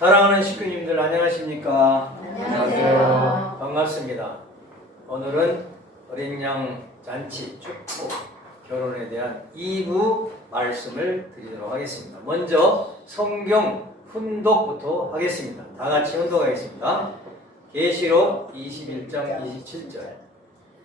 사랑하는 식구님들 안녕하십니까? 안녕하세요. 반갑습니다. 오늘은 어린 양 잔치, 축복, 결혼에 대한 2부 말씀을 드리도록 하겠습니다. 먼저 성경 훈독부터 하겠습니다. 다 같이 훈독하겠습니다. 계시록 21장 27절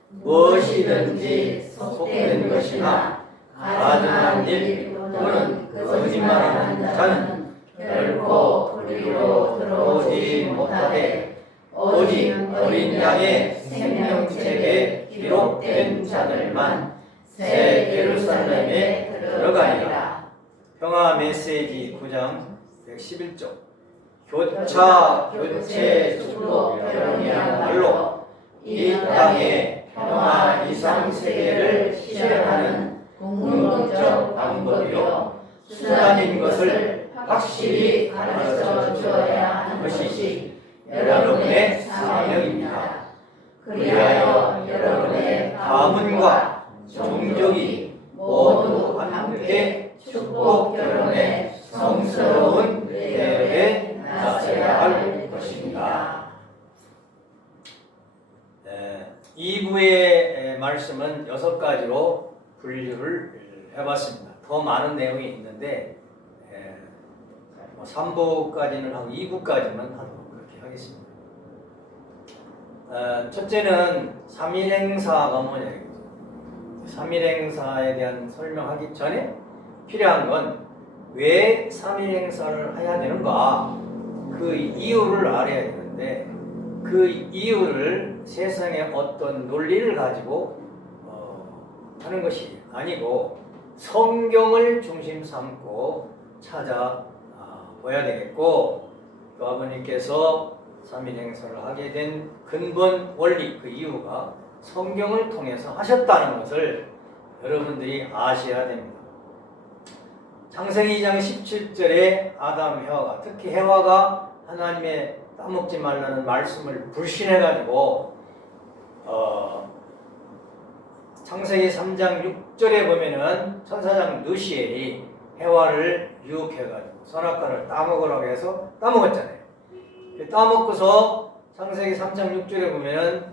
무엇이든지 속된 것이나 가증한 일 또는 거짓말하는 자는 결코 그리로 들어오지 못하되 오직 어린 양의 생명책에 기록된 자들만 새 예루살렘에 들어가리라. 평화 메시지 9장 111쪽 교차, 교체, 축복, 결혼이야말로 이 땅의 평화 이상 세계를 실현하는 궁극적 방법이요 수단인 것을 확실히 가르쳐 주어야 하는 것이 여러분의 사명입니다. 그리하여 여러분의 가문과 종족이 모두 함께 축복 결혼의 성스러운 대열에 나서야 할 것입니다. 2부의 말씀은 6가지로 분류를 해봤습니다. 더 많은 내용이 있는데 3부까지는 하고 2부까지만 하도록 그렇게 하겠습니다. 첫째는 3일 행사가 뭐냐. 3일 행사에 대한 설명하기 전에 필요한 건 왜 3일 행사를 해야 되는가, 그 이유를 알아야 되는데 그 이유를 세상의 어떤 논리를 가지고 하는 것이 아니고 성경을 중심 삼고 찾아 보야 되겠고, 또 아버님께서 3일 행사를 하게 된 근본 원리, 그 이유가 성경을 통해서 하셨다는 것을 여러분들이 아셔야 됩니다. 창세기 2장 17절에 아담, 해와가, 특히 해와가 하나님의 따먹지 말라는 말씀을 불신해가지고 창세기 3장 6절에 보면은 천사장 느시엘이 해와를 유혹해가지고 선악과를 따먹으라고 해서 따먹었잖아요. 따먹고서 창세기 3장 6절에 보면은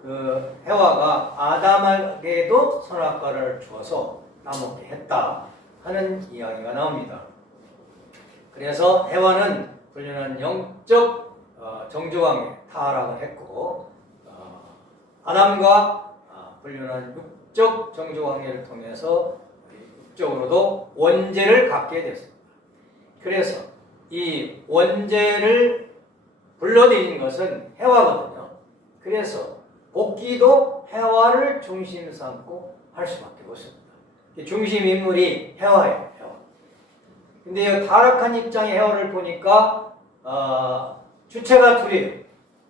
그 해와가 아담에게도 선악과를 주어서 따먹게 했다 하는 이야기가 나옵니다. 그래서 해와는 불륜한 영적 정조관계 타락을 했고, 아담과 불륜한 육적 정조관계를 통해서 육적으로도 원죄를 갖게 됐습니다. 그래서 이 원죄를 불러들인 것은 해와거든요. 그래서 복귀도 해와를 중심 삼고 할 수밖에 없습니다. 중심 인물이 해와예요. 해와. 근데 타락한 입장의 해와를 보니까 주체가 둘이에요.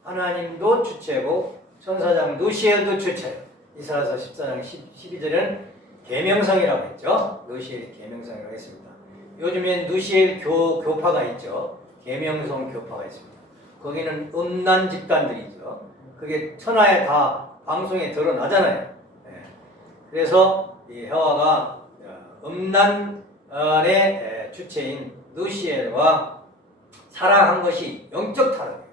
하나님도 주체고 천사장 느시엘도 주체예요. 이사야서 14장 12절에는 계명성이라고 했죠. 느시엘이 계명성이라고 했습니다. 요즘엔 느시엘 교파가 있죠. 계명성 교파가 있습니다. 거기는 음란 집단들이죠. 그게 천하에 다 방송에 드러나잖아요. 그래서 이 해와가 음란의 주체인 느시엘과 사랑한 것이 영적 타락이에요.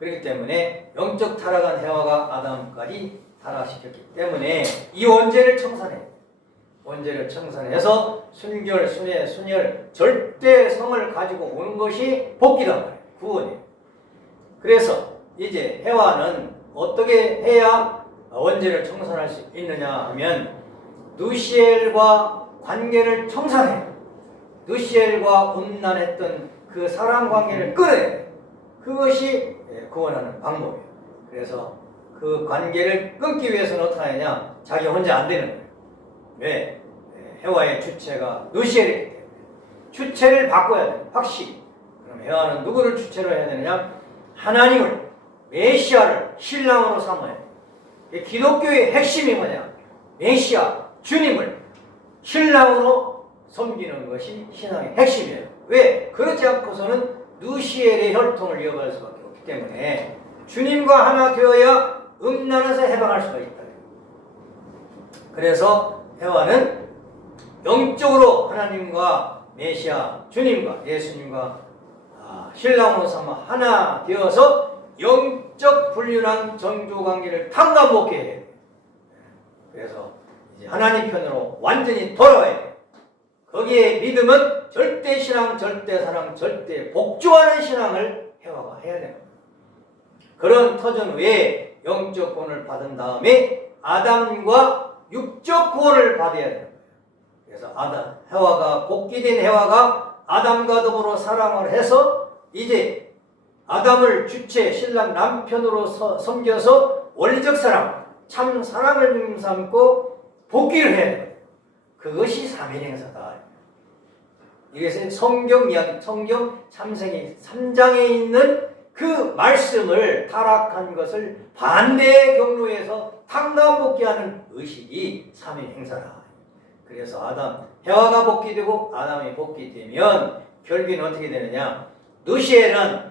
그렇기 때문에 영적 타락한 해와가 아담까지 타락시켰기 때문에 이 원죄를 청산해요. 원죄를 청산해서 순결, 순회, 순혈, 절대성을 가지고 오는 것이 복귀란 말이에요. 구원이에요. 그래서 이제 해와는 어떻게 해야 원죄를 청산할 수 있느냐 하면 느시엘과 관계를 청산해요. 느시엘과 음란했던 그 사랑 관계를 끊어요. 그것이 구원하는 방법이에요. 그래서 그 관계를 끊기 위해서는 어떻게 하느냐? 자기 혼자 안 되는 거예요. 왜? 해와의 주체가 느시엘이기 때문에 주체를 바꿔야 돼요. 확실히. 그럼 해와는 누구를 주체로 해야 되느냐? 하나님을, 메시아를 신랑으로 삼아야 돼요. 기독교의 핵심이 뭐냐? 메시아, 주님을 신랑으로 섬기는 것이 신앙의 핵심이에요. 왜? 그렇지 않고서는 느시엘의 혈통을 이어갈 수밖에 없기 때문에 주님과 하나 되어야 음란에서 해방할 수가 있다. 그래서 해와는 영적으로 하나님과 메시아, 주님과 예수님과 신랑으로 삼아 하나 되어서 영적 불륜한 정조관계를 탕감복해야 돼요. 그래서 이제 하나님 편으로 완전히 돌아와야 돼요. 거기에 믿음은 절대 신앙, 절대 사랑, 절대 복종하는 신앙을 해와가 해야 됩니다. 그런 터전 후에 영적 구원을 받은 다음에 아담과 육적 구원을 받아야 되는 거예요. 그래서 해와가 복귀된 해와가 아담과 더불어 사랑을 해서 이제 아담을 주체 신랑 남편으로 섬겨서 원리적 사랑, 참 사랑을 삼고 복귀를 해야 돼요. 그것이 삼위행사다. 이것은 성경 이야기, 성경 창세기 3장에 있는 그 말씀을 타락한 것을 반대의 경로에서 탕감복귀하는 의식이 삼위행사다. 그래서 해와가 복귀되고 아담이 복귀되면 결국에는 어떻게 되느냐? 누시엘은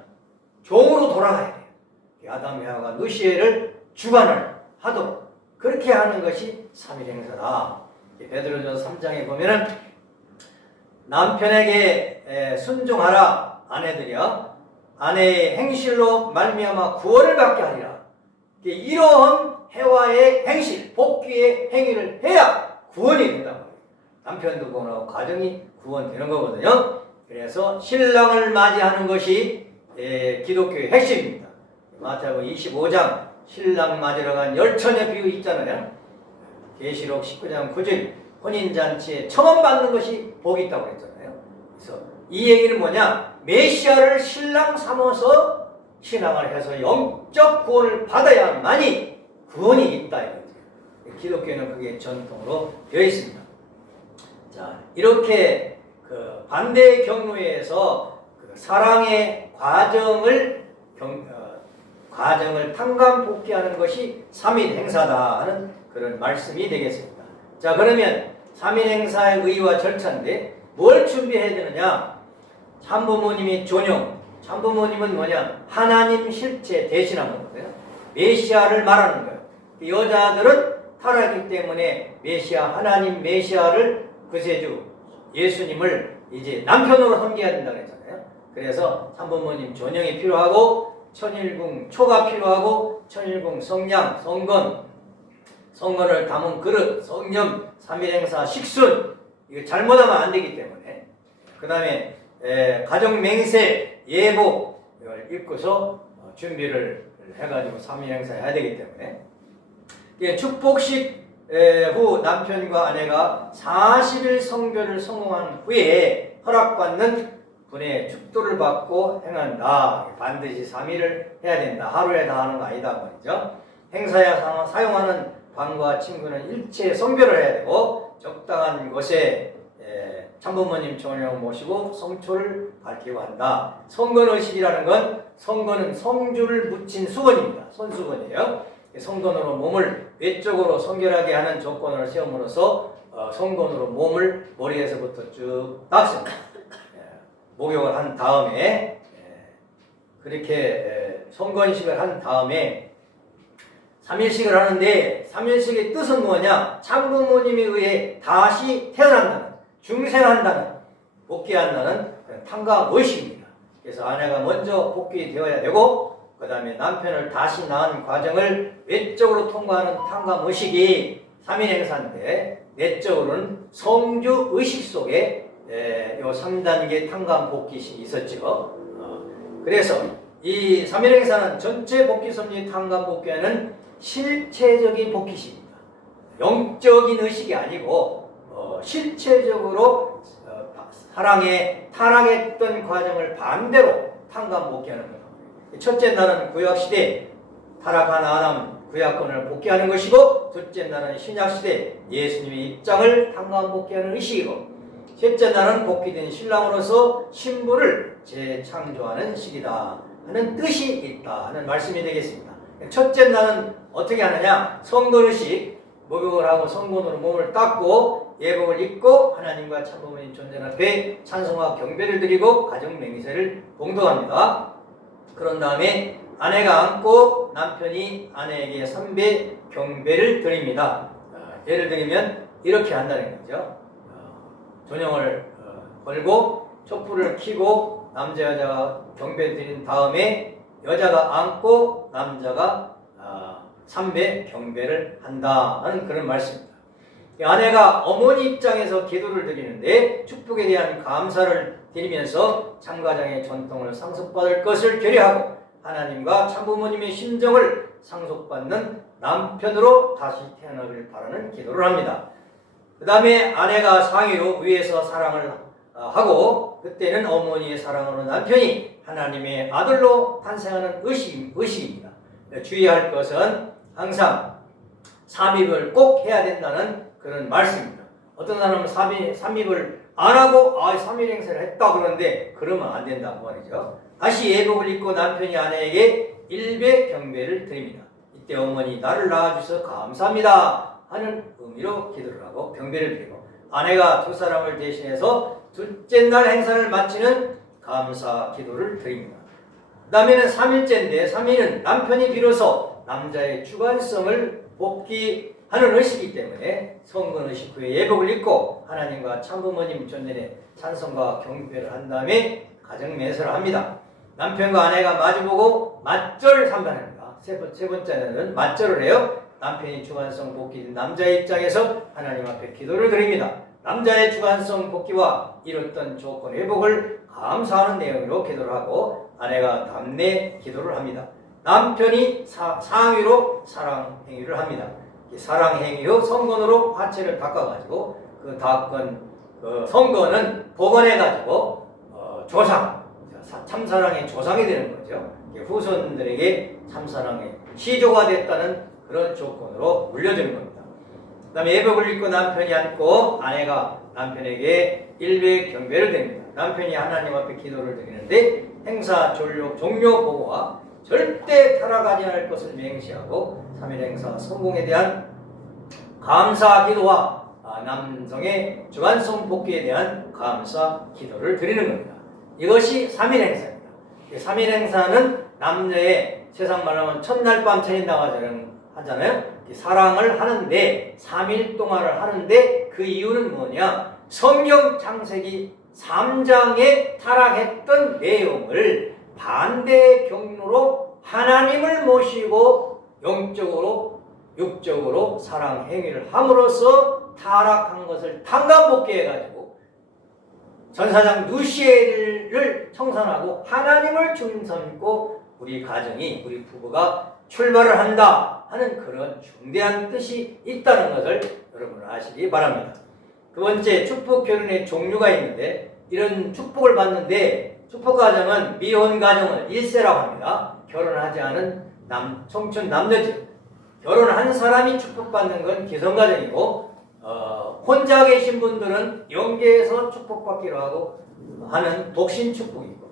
종으로 돌아가야 돼요. 아담 해와가 누시엘을 주관을 하도록 그렇게 하는 것이 삼위행사다. 베드로전서 3장에 보면은 남편에게 순종하라 아내들이여 아내의 행실로 말미암아 구원을 받게 하리라. 이러한 해와의 행실, 복귀의 행위를 해야 구원이 된단 말이에요. 남편도 구원하고 가정이 구원되는 거거든요. 그래서 신랑을 맞이하는 것이 기독교의 핵심입니다. 마태복음 25장 신랑 맞으러 간 열처녀 비유 있잖아요. 계시록 19장 9절 혼인잔치에 청혼받는 것이 복이 있다고 그랬잖아요. 그래서 이 얘기는 뭐냐? 메시아를 신랑 삼아서 신앙을 해서 영적 구원을 받아야만이 구원이 있다 이거죠. 기독교는 그게 전통으로 되어 있습니다. 자, 이렇게 그 반대의 경로에서 그 사랑의 과정을 탕감복귀하는 것이 삼위행사다 하는 그런 말씀이 되겠습니다. 자, 그러면 삼위행사의 의의와 절차인데 뭘 준비해야 되느냐? 참부모님이 존용. 참부모님은 뭐냐? 하나님 실체 대신하는 거예요. 메시아를 말하는 거예요. 여자들은 타락이기 때문에 하나님 메시아를 구세주 예수님을 이제 남편으로 섬겨야 된다고 했잖아요. 그래서 참부모님 존용이 필요하고 천일궁 초가 필요하고 천일궁 성냥, 성건을 담은 그릇, 성념, 삼위행사, 식순 이거 잘못하면 안 되기 때문에 그 다음에 가정맹세, 예복 이걸 읽고서 준비를 해가지고 삼위행사 해야 되기 때문에 축복식 후 남편과 아내가 40일 성교를 성공한 후에 허락받는 분의 축도를 받고 행한다. 반드시 3일을 해야 된다. 하루에 다 하는 거 아니다 말이죠. 행사에 사용하는 방과 친구는 일체 성별을 해야 되고 적당한 곳에 참부모님 종을 모시고 성초를 밝히고 한다. 성건의식이라는 건 성건은 성주를 묻힌 수건입니다. 손수건이에요. 성건으로 몸을 외적으로 성결하게 하는 조건을 세움으로써 성건으로 몸을 머리에서부터 쭉 닦습니다. 목욕을 한 다음에 그렇게 성건식을 한 다음에 3일식을 하는데 3일식의 뜻은 뭐냐? 참부모님에 의해 다시 태어난다는, 중생한다는, 복귀한다는 탕감의식입니다. 그래서 아내가 먼저 복귀되어야 되고 그 다음에 남편을 다시 낳은 과정을 외적으로 통과하는 탕감의식이 3일행사인데 내적으로는 성주의식 속에 요 3단계 탕감 복귀식이 있었죠. 그래서 이 3일행사는 전체 복귀 섭리 탕감 복귀하는 실체적인 복귀식입니다. 영적인 의식이 아니고 실체적으로 사랑에 타락했던 과정을 반대로 탕감 복귀하는 겁니다. 첫째 날은 구약시대 타락한 아담 구약권을 복귀하는 것이고 둘째 날은 신약시대 예수님의 입장을 탕감 복귀하는 의식이고 셋째 날은 복귀된 신랑으로서 신부를 재창조하는 시기다 하는 뜻이 있다 하는 말씀이 되겠습니다. 첫째 날은 어떻게 하느냐? 성건의식, 목욕을 하고 성건으로 몸을 닦고 예복을 입고 하나님과 참부모님 존재 앞에 찬송과 경배를 드리고 가정 맹세를 봉독합니다. 그런 다음에 아내가 앉고 남편이 아내에게 삼배 경배를 드립니다. 예를 들면 이렇게 한다는 거죠. 존영을 걸고 촛불을 켜고 남자 여자가 경배 드린 다음에 여자가 안고 남자가 3배 경배를 한다 하는 그런 말씀입니다. 아내가 어머니 입장에서 기도를 드리는데 축복에 대한 감사를 드리면서 참가장의 전통을 상속받을 것을 결의하고 하나님과 참부모님의 심정을 상속받는 남편으로 다시 태어나길 바라는 기도를 합니다. 그 다음에 아내가 상위로 위에서 사랑을 하고 그때는 어머니의 사랑으로 남편이 하나님의 아들로 탄생하는 의식입니다. 주의할 것은 항상 삽입을 꼭 해야 된다는 그런 말씀입니다. 어떤 사람은 삽입을 안 하고 삼일 행세를 했다 그러는데 그러면 안 된다고 말이죠. 다시 예복을 입고 남편이 아내에게 일배 경배를 드립니다. 이때 어머니 나를 낳아주셔서 감사합니다 하는 의미로 기도를 하고 경배를 드리고 아내가 두 사람을 대신해서 둘째 날 행사를 마치는 감사 기도를 드립니다. 그 다음에는 3일째인데 3일은 남편이 비로소 남자의 주관성을 복귀하는 의식이기 때문에 성건 의식 후에 예복을 입고 하나님과 참부모님 전전에 찬송과 경배를 한 다음에 가정매설을 합니다. 남편과 아내가 마주보고 맞절 삼반합니다. 세 번째는 맞절을 해요. 남편이 주관성 복귀된 남자의 입장에서 하나님 앞에 기도를 드립니다. 남자의 주관성 복귀와 이뤘던 조건 회복을 감사하는 내용으로 기도를 하고 아내가 답례 기도를 합니다. 남편이 상위로 사랑 행위를 합니다. 사랑 행위 후 성건으로 화채를 닦아가지고 그 닦은 성건은 복원해가지고 조상 참사랑의 조상이 되는 거죠. 후손들에게 참사랑의 시조가 됐다는 그런 조건으로 물려주는 겁니다. 그 다음에 예복을 입고 남편이 앉고 아내가 남편에게 일배 경배를 드립니다. 남편이 하나님 앞에 기도를 드리는데 행사 종료 보고와 절대 타락하지 않을 것을 맹세하고 3일 행사 성공에 대한 감사 기도와 남성의 주관성 복귀에 대한 감사 기도를 드리는 겁니다. 이것이 3일 행사입니다. 3일 행사는 남녀의 세상 말로 하면 첫날 밤 차린다고 하잖아요. 사랑을 하는데 3일 동안을 하는데 그 이유는 뭐냐? 성경 창세기 3장에 타락했던 내용을 반대의 경로로 하나님을 모시고 영적으로 육적으로 사랑 행위를 함으로써 타락한 것을 탕감복귀해가지고 전사장 누시엘을 청산하고 하나님을 주님 삼고 우리 가정이 우리 부부가 출발을 한다 하는 그런 중대한 뜻이 있다는 것을 여러분 아시기 바랍니다. 두 번째, 축복 결혼의 종류가 있는데 이런 축복을 받는데 축복 가정은 미혼 가정을 1세라고 합니다. 결혼하지 않은 청춘 남녀죠. 결혼한 사람이 축복받는 건 기성가정이고 혼자 계신 분들은 영계에서 축복받기로 하고 하는 독신 축복이고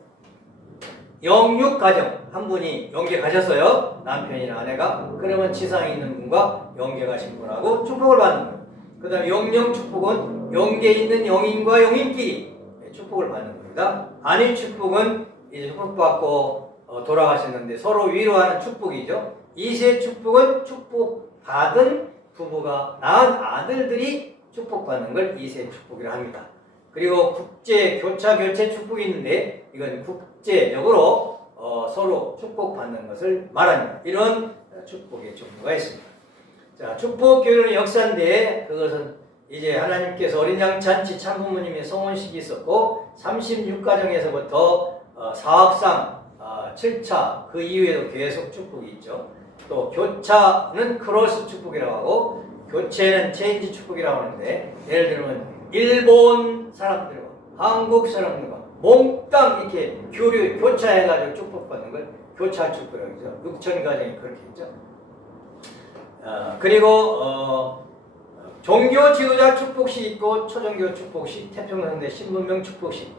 영육가정 한 분이 영계 가셨어요. 남편이나 아내가. 그러면 지상에 있는 분과 영계 가신 분하고 축복을 받는 거예요. 그 다음에 영영 축복은 영계에 있는 영인과 영인끼리 축복을 받는 겁니다. 안일 축복은 이제 축복받고 돌아가셨는데 서로 위로하는 축복이죠. 이세 축복은 축복받은 부부가 낳은 아들들이 축복받는 걸 이세 축복이라 합니다. 그리고 국제 교차 교체 축복이 있는데 이건 국제적으로 서로 축복받는 것을 말합니다. 이런 축복의 종류가 있습니다. 자, 축복 교류의 역사인데 그것은 이제 하나님께서 어린 양 잔치 참부모님의 성혼식이 있었고 36가정에서부터 사업상 7차 그 이후에도 계속 축복이 있죠. 또 교차는 크로스 축복이라고 하고 교체는 체인지 축복이라고 하는데 예를 들면 일본 사람들과 한국 사람들과 몽땅 이렇게 교차해가지고 축복받는 걸 교차 축복이라고 하죠. 6천 가정이 그렇게 있죠. 그리고 종교 지도자 축복식 있고 초종교 축복식, 태평성대 신분명 축복식,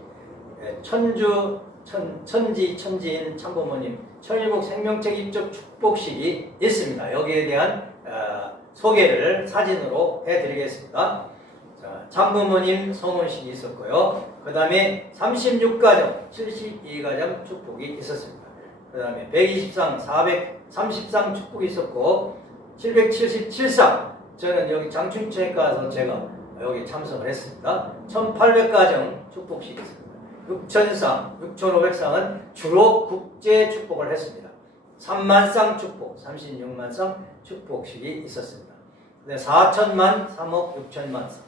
천지 천지인 참부모님 천일국 생명책 입적 축복식이 있습니다. 여기에 대한 소개를 사진으로 해드리겠습니다. 자, 참부모님 성혼식이 있었고요. 그 다음에 36가정, 72가정 축복이 있었습니다. 그 다음에 120상, 430상 축복이 있었고 777상, 저는 여기 장춘천에 가서 제가 여기 참석을 했습니다. 1800가정 축복식이 있습니다. 6,000쌍, 6,500쌍은 주로 국제 축복을 했습니다. 3만 쌍 축복, 36만 쌍 축복식이 있었습니다. 4천만, 3억 6천만 쌍.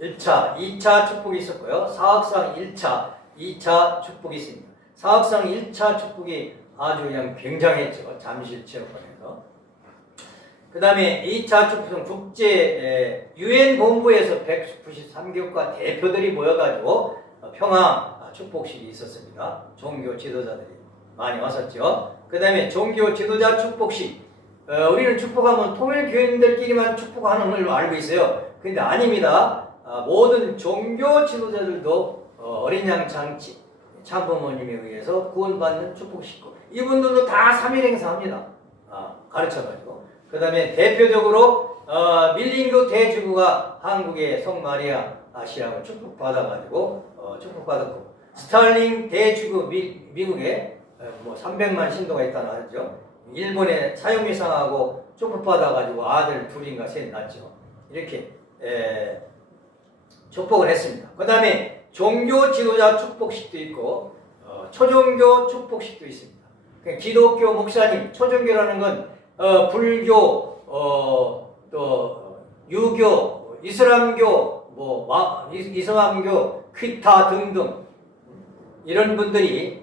1차, 2차 축복이 있었고요. 4억 쌍 1차, 2차 축복이 있습니다. 4억 쌍 1차 축복이 아주 그냥 굉장했죠. 잠실체육관에서. 그 다음에 2차 축복은 국제 UN 본부에서 193개국가 대표들이 모여가지고 평화 축복식이 있었습니다. 종교 지도자들이 많이 왔었죠. 그 다음에 종교 지도자 축복식. 우리는 축복하면 통일교인들끼리만 축복하는 걸로 알고 있어요. 근데 아닙니다. 모든 종교 지도자들도 어린 양 장치 참부모님에 의해서 구원받는 축복식고 이분들도 다 3일 행사합니다. 가르쳐가지고. 그 다음에 대표적으로 밀링교 대주교가 한국의 성마리아 아시아를 축복받아가지고 축복받았고 스탈링 대주교 미국에 뭐 300만 신도가 있다는 하죠. 일본의 사요미상하고 축복받아가지고 아들 둘인가 셋 낳죠. 이렇게 축복을 했습니다. 그 다음에 종교 지도자 축복식도 있고 초종교 축복식도 있습니다. 기독교 목사님, 초종교라는 건 불교, 또 유교, 이슬람교, 이슬람교, 기타 등등 이런 분들이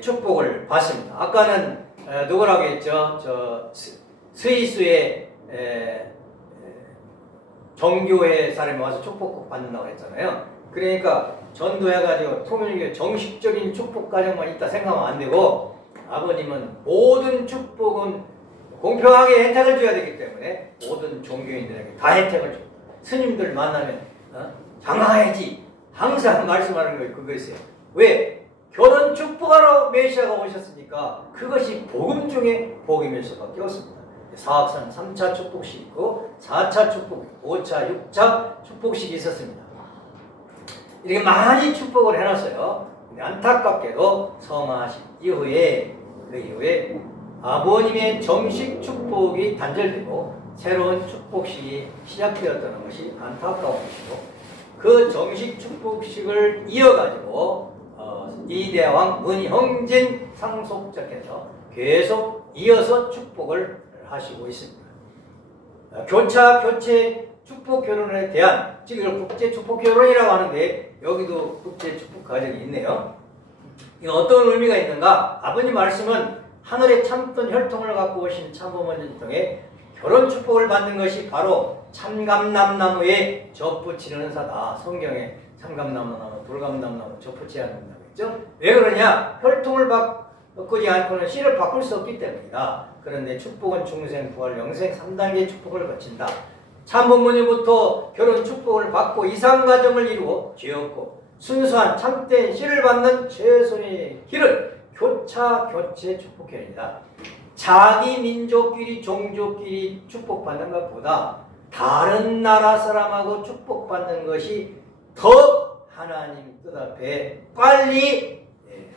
축복을 받습니다. 아까는 누구라고 했죠? 스위스의 정교회 사람이 와서 축복 받는다고 했잖아요. 그러니까 전도해가지고 통일교 정식적인 축복 과정만 있다 생각하면 안 되고 아버님은 모든 축복은 공평하게 혜택을 줘야 되기 때문에 모든 종교인들에게 다 혜택을 줍니다. 스님들 만나면 장하해지 항상 말씀하는 거 그거였어요. 왜? 결혼 축복하러 메시아가 오셨으니까 그것이 복음 중에 복음일 수밖에 없습니다. 사학산 3차 축복식 있고 4차 축복, 5차, 6차 축복식이 있었습니다. 이렇게 많이 축복을 해놨어요. 근데 안타깝게도 성화하신 이후에 그 이후에 아버님의 정식 축복이 단절되고 새로운 축복식이 시작되었다는 것이 안타까운 것이고 그 정식 축복식을 이어가지고 이대왕 문형진 상속자께서 계속 이어서 축복을 하시고 있습니다. 교차, 교체, 축복 결혼에 대한 즉 이걸 국제 축복 결혼이라고 하는데 여기도 국제 축복 과정이 있네요. 이 어떤 의미가 있는가? 아버님 말씀은 하늘에 참던 혈통을 갖고 오신 참부모님 통해 결혼 축복을 받는 것이 바로 참감남나무에 접붙이는 은사다. 성경에 참감나무, 불감남나무 접붙여야 한다고 했죠. 왜 그러냐? 혈통을 바꾸지 않고는 씨를 바꿀 수 없기 때문이다. 그런데 축복은 중생, 부활, 영생 3단계 축복을 거친다. 참부모님부터 결혼 축복을 받고 이상가정을 이루어 죄 없고 순수한 참된 씨를 받는 최선의 길은 교차, 교체 축복결이다. 자기 민족끼리, 종족끼리 축복받는 것보다 다른 나라 사람하고 축복받는 것이 더 하나님 뜻 앞에 빨리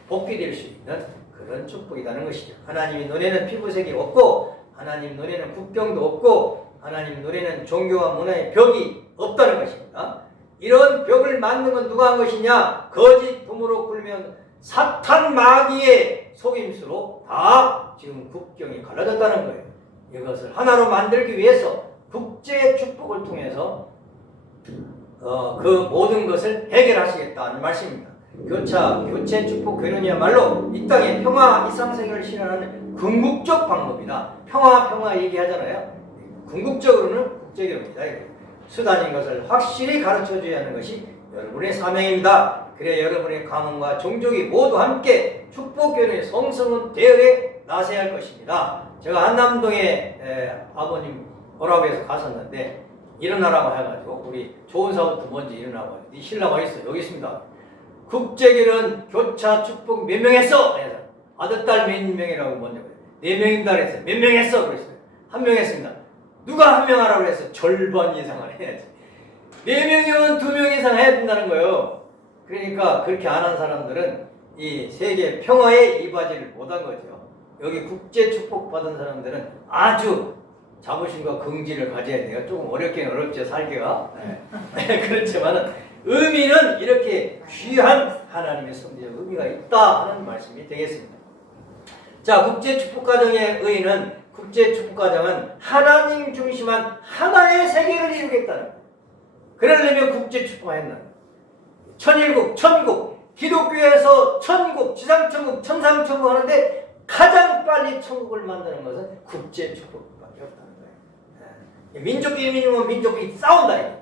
복귀될 수 있는 그런 축복이라는 것이죠. 하나님의 눈에는 피부색이 없고 하나님 눈에는 국경도 없고 하나님 눈에는 종교와 문화의 벽이 없다는 것입니다. 이런 벽을 만든 건 누가 한 것이냐? 거짓 부모로 굴면 사탄 마귀의 속임수로 다 지금 국경이 갈라졌다는 거예요. 이것을 하나로 만들기 위해서 국제 축복을 통해서 그 모든 것을 해결하시겠다는 말씀입니다. 교차, 교체, 축복, 결혼이야말로 이 땅의 평화, 이상세계를 실현하는 궁극적 방법이다. 평화 얘기하잖아요. 궁극적으로는 국제결혼이다. 수단인 것을 확실히 가르쳐줘야 하는 것이 여러분의 사명입니다. 그래 여러분의 가문과 종족이 모두 함께 축복결혼의 성성은 대열에 나서야 할 것입니다. 제가 한남동에 아버님 오라고 해서 갔었는데 일어나라고 해가지고 우리 좋은 사업부터 먼저 일어나고 네 신랑 어디 있어? 여기 있습니다. 국제결혼 교차 축복 몇 명 했어? 그래서 아들 딸 몇 명이라고 먼저 그래. 4명입니다 그랬어요. 몇 명 했어? 그랬어요. 1명 했습니다. 누가 1명 하라고 해서 절반 이상을 해야지. 4명이면 2명 이상 해야 된다는 거예요. 그러니까 그렇게 안 한 사람들은 이 세계 평화에 이바지를 못한 거죠. 여기 국제 축복 받은 사람들은 아주 자부심과 긍지를 가져야 돼요. 조금 어렵긴 어렵죠, 살기가. 네. 그렇지만은 의미는 이렇게 귀한 하나님의 섭리적 의미가 있다 하는 말씀이 되겠습니다. 자, 국제축복가정의 의의는 국제축복가정은 하나님 중심한 하나의 세계를 이루겠다는 거예요. 그러려면 국제축복을 했나? 천일국, 천국, 기독교에서 천국, 지상천국, 천상천국 하는데 가장 빨리 천국을 만드는 것은 국제축복밖에 없다는 거예요. 민족끼리 민족이 싸운다.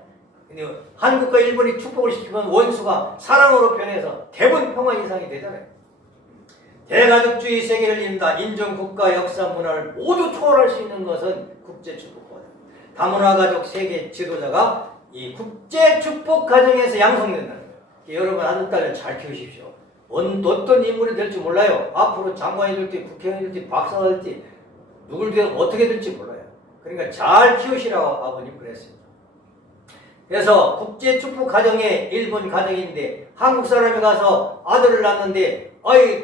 근데 한국과 일본이 축복을 시키면 원수가 사랑으로 변해서 대부분 평화 이상이 되잖아요. 대가족주의 세계를 이룬다. 인종, 국가, 역사, 문화를 모두 초월할 수 있는 것은 국제축복과정. 다문화가족 세계 지도자가 이 국제축복 과정에서 양성된다는 거예요. 여러분 아들 딸을 잘 키우십시오. 어떤 인물이 될지 몰라요. 앞으로 장관이 될지 국회의원이 될지 박사가 될지 누굴 어떻게 될지 몰라요. 그러니까 잘 키우시라고 아버님 그랬습니다. 그래서 국제축복 가정에 일본 가정인데 한국 사람이 가서 아들을 낳는데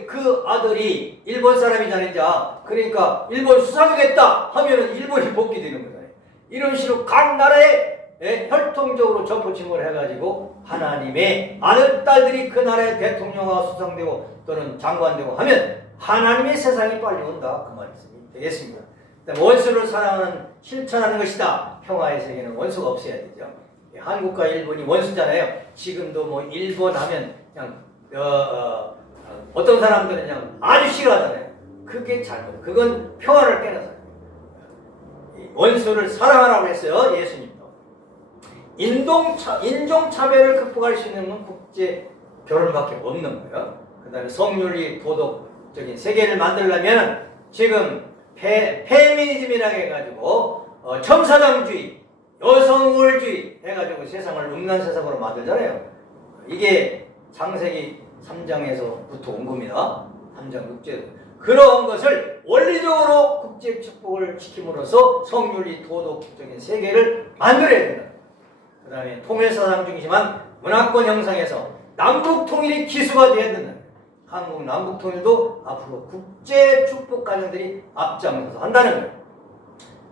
그 아들이 일본 사람이잖아요. 그러니까 일본 수상이 됐다 하면은 일본이 복귀되는 거잖아요. 이런 식으로 각 나라에 혈통적으로 접붙임을 해가지고 하나님의 아들, 딸들이 그 나라의 대통령과 수상되고 또는 장관되고 하면 하나님의 세상이 빨리 온다. 그 말씀이 되겠습니다. 원수를 사랑하는 실천하는 것이다. 평화의 세계는 원수가 없어야 되죠. 한국과 일본이 원수잖아요. 지금도 뭐 일본 하면 그냥 어떤 사람들은 그냥 아주 싫어하잖아요. 그게 잘못. 그건 평화를 깨나서요. 원수를 사랑하라고 했어요. 예수님도. 인종차별을 극복할 수 있는 건 국제 결혼밖에 없는 거예요. 그 다음에 성윤리 도덕적인 세계를 만들려면 지금 페미니즘이라고 해가지고 첨사장주의, 여성 우월주의 해가지고 세상을 음란 세상으로 만들잖아요. 이게 창세기 3장에서부터 온 겁니다. 3장 6제. 그런 것을 원리적으로 국제 축복을 시킴으로써 성윤리 도덕적인 세계를 만들어야 된다. 그 다음에 통일사상 중심한 문화권 형성에서 남북 통일이 기수가 되어야 된다. 한국 남북 통일도 앞으로 국제 축복 가정들이 앞장서서 한다는 거예요.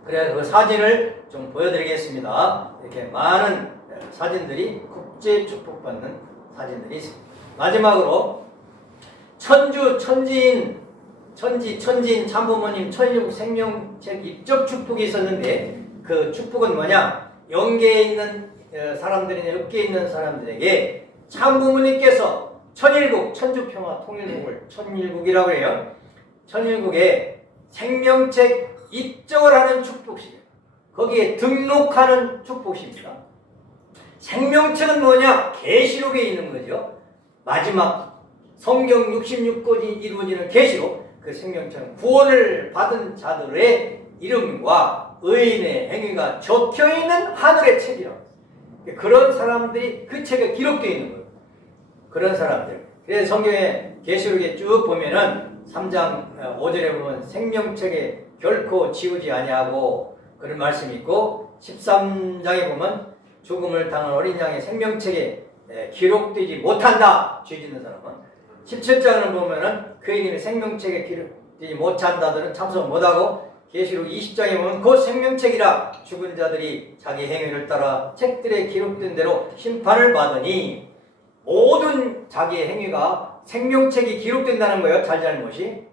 그래서 그 사진을 좀 보여드리겠습니다. 이렇게 많은 사진들이 국제 축복받는 사진들이 있습니다. 마지막으로 천지인 참부모님 천일국 생명책 입적 축복이 있었는데 그 축복은 뭐냐? 영계에 있는 사람들이나 육계에 있는 사람들에게 참부모님께서 천일국, 천주평화 통일국을 천일국이라고 해요. 천일국에 생명책 입적을 하는 축복식이에요. 거기에 등록하는 축복식입니다. 생명책은 뭐냐? 계시록에 있는 거죠. 마지막 성경 66권이 이루어지는 계시록. 그 생명책은 구원을 받은 자들의 이름과 의인의 행위가 적혀있는 하늘의 책이라고. 그런 사람들이 그 책에 기록되어 있는 거예요. 그런 사람들. 그래서 성경의 계시록에 쭉 보면은 3장 5절에 보면 생명책에 결코 지우지 아니하고 그런 말씀이 있고 13장에 보면 죽음을 당한 어린 양의 생명책에 기록되지 못한다. 죄 짓는 사람은. 17장을 보면은 그 이름이 생명책에 기록되지 못한 자들은 참석 못하고 계시록 20장에 보면 그 생명책이라 죽은 자들이 자기 행위를 따라 책들에 기록된 대로 심판을 받으니 모든 자기의 행위가 생명책이 기록된다는 거예요. 잘잘못이.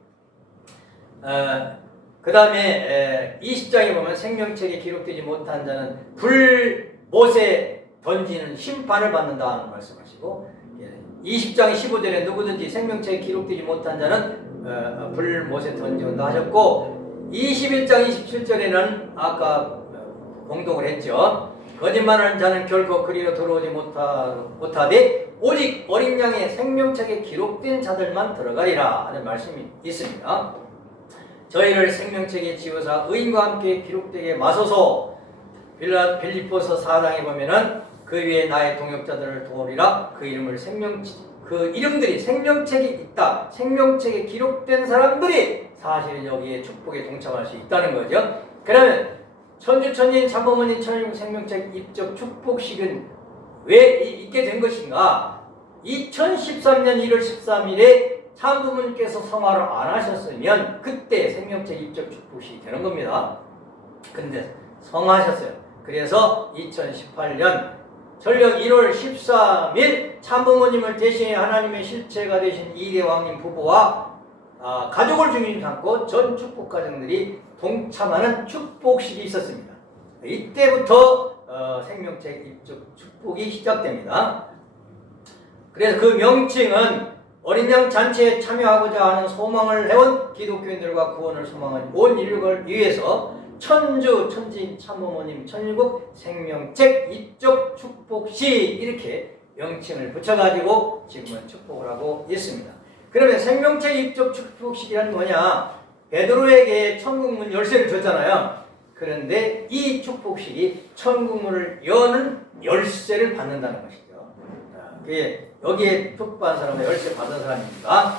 그 다음에 20장에 보면 생명책에 기록되지 못한 자는 불못에 던지는 심판을 받는다는 말씀하시고 20장 15절에 누구든지 생명책에 기록되지 못한 자는 불못에 던지는다 하셨고 21장 27절에는 아까 공독을 했죠. 거짓말하는 자는 결코 그리로 들어오지 못하되 오직 어린 양의 생명책에 기록된 자들만 들어가리라 하는 말씀이 있습니다. 저희를 생명책에 지우사 의인과 함께 기록되게 마소서. 빌립보서 4장에 보면은 그 위에 나의 동역자들을 도우리라. 그 이름들이 생명책에 있다. 생명책에 기록된 사람들이 사실은 여기에 축복에 동참할 수 있다는 거죠. 그러면 천주천인 참부모님 천일국 생명책 입적 축복식은 왜 있게 된 것인가? 2013년 1월 13일에 참부모님께서 성화를 안 하셨으면 그때 생명책 입적 축복식이 되는 겁니다. 근데 성화하셨어요. 그래서 2018년 전력 1월 13일 참부모님을 대신해 하나님의 실체가 되신 이대왕님 부부와 가족을 중심 삼고 전 축복 가정들이 동참하는 축복식이 있었습니다. 이때부터 생명책 입적 축복이 시작됩니다. 그래서 그 명칭은 어린 양 잔치에 참여하고자 하는 소망을 해온 기독교인들과 구원을 소망한 온 인류를 위해서 천주 천지인 참부모님 천일국 생명책 입적 축복식 이렇게 명칭을 붙여가지고 지금은 축복을 하고 있습니다. 그러면 생명책 입적 축복식이란 뭐냐? 베드로에게 천국문 열쇠를 줬잖아요. 그런데 이 축복식이 천국문을 여는 열쇠를 받는다는 것이죠. 그게 여기에 축복받은 사람은 열쇠 받은 사람입니다.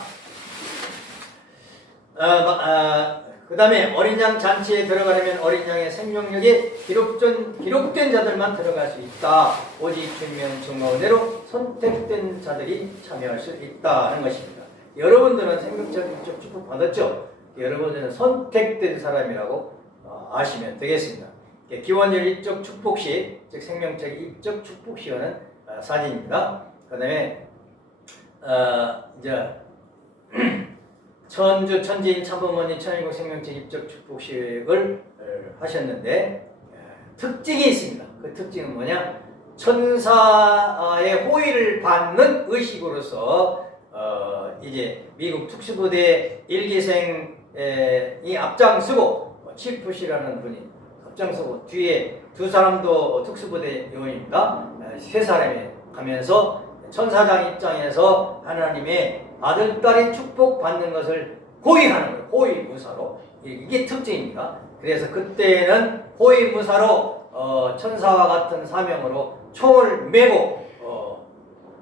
그 다음에 어린 양 잔치에 들어가려면 어린 양의 생명력에 기록된 자들만 들어갈 수 있다. 오직 주님의 증거 은혜로 선택된 자들이 참여할 수 있다는 것입니다. 여러분들은 생명책 입적 축복 받았죠? 여러분들은 선택된 사람이라고 아시면 되겠습니다. 기원절 입적 축복식, 즉 생명책 입적 축복식은 사진입니다. 그 다음에 이제 천주 천지인 참부모님 천일국 생명책 입적 축복식을 하셨는데 특징이 있습니다. 그 특징은 뭐냐? 천사의 호의를 받는 의식으로서 이제 미국 특수부대 1기생이 앞장서고 치프시라는 분이 앞장서고 뒤에 두 사람도 특수부대 요원입니다. 세 사람이 가면서 천사장 입장에서 하나님의 아들, 딸이 축복받는 것을 호의하는 거예요. 호의무사로. 이게 특징입니다. 그래서 그때는 호의무사로 천사와 같은 사명으로 총을 메고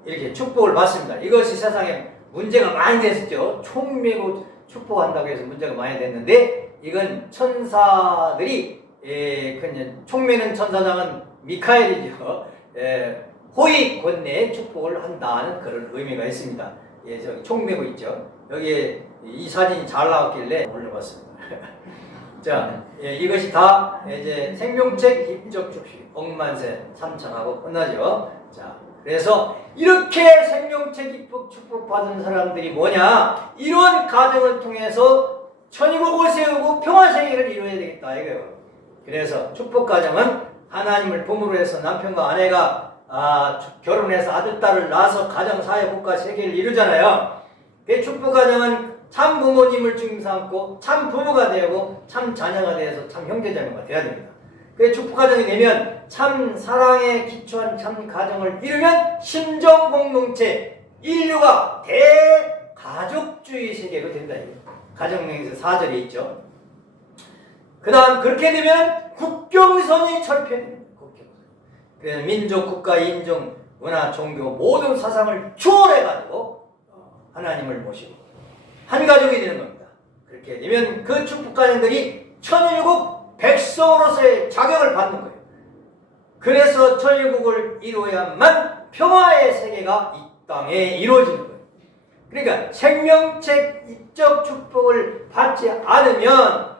이렇게 축복을 받습니다. 이것이 세상에 문제가 많이 됐었죠. 총 메고 축복한다고 해서 문제가 많이 됐는데 이건 천사들이 총 메는 천사장은 미카엘이죠. 호의 권내에 축복을 한다는 그런 의미가 있습니다. 저기 총 메고 있죠. 여기에 이 사진이 잘 나왔길래 올려봤습니다. 자, 이것이 다 이제 생명책 입적 축복 억만세 삼천하고 끝나죠. 자, 그래서 이렇게 생명책 입적 축복 받은 사람들이 뭐냐? 이런 가정을 통해서 천국을 세우고 평화세계를 이루어야 되겠다 이거예요. 그래서 축복 가정은 하나님을 부모로 해서 남편과 아내가 결혼해서 아들, 딸을 낳아서 가정, 사회, 국가, 세계를 이루잖아요. 그 축복 가정은 참 부모님을 중심 삼고 참 부모가 되고 참 자녀가 되어서 참 형제자매가 되어야 됩니다. 그 축복 가정이 되면 참 사랑에 기초한 참 가정을 이루면 심정 공동체, 인류가 대가족주의 세계로 된다. 가정명에서 4절에 있죠. 그 다음 그렇게 되면 국경선이 철폐됩니다. 그래서 민족, 국가, 인종, 문화, 종교 모든 사상을 초월해가지고 하나님을 모시고 한 가족이 되는 겁니다. 그렇게 되면 그 축복 가정들이 천일국 백성으로서의 자격을 받는 거예요. 그래서 천일국을 이루어야만 평화의 세계가 이 땅에 이루어지는 거예요. 그러니까 생명책 입적 축복을 받지 않으면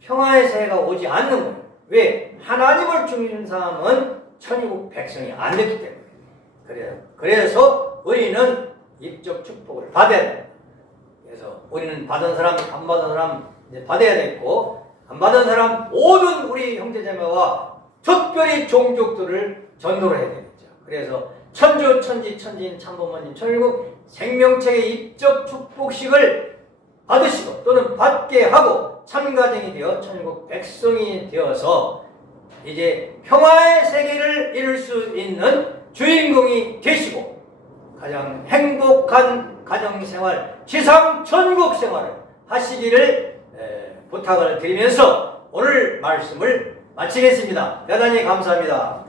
평화의 세계가 오지 않는 거예요. 왜? 하나님을 중심 삼은 천국 백성이 안 됐기 때문에. 그래서 우리는 입적 축복을 받아야 됩니다. 그래서 우리는 받은 사람, 안 받은 사람 이제 받아야 되고, 안 받은 사람 모든 우리 형제자매와 특별히 종족들을 전도를 해야 되겠죠. 그래서 천주, 천지, 천지인 참부모님 천일국 생명책의 입적 축복식을 받으시고 또는 받게 하고 참가정이 되어 천국 백성이 되어서 이제 평화의 세계를 이룰 수 있는 주인공이 되시고 가장 행복한 가정생활, 지상 천국 생활을 하시기를 부탁을 드리면서 오늘 말씀을 마치겠습니다. 대단히 감사합니다.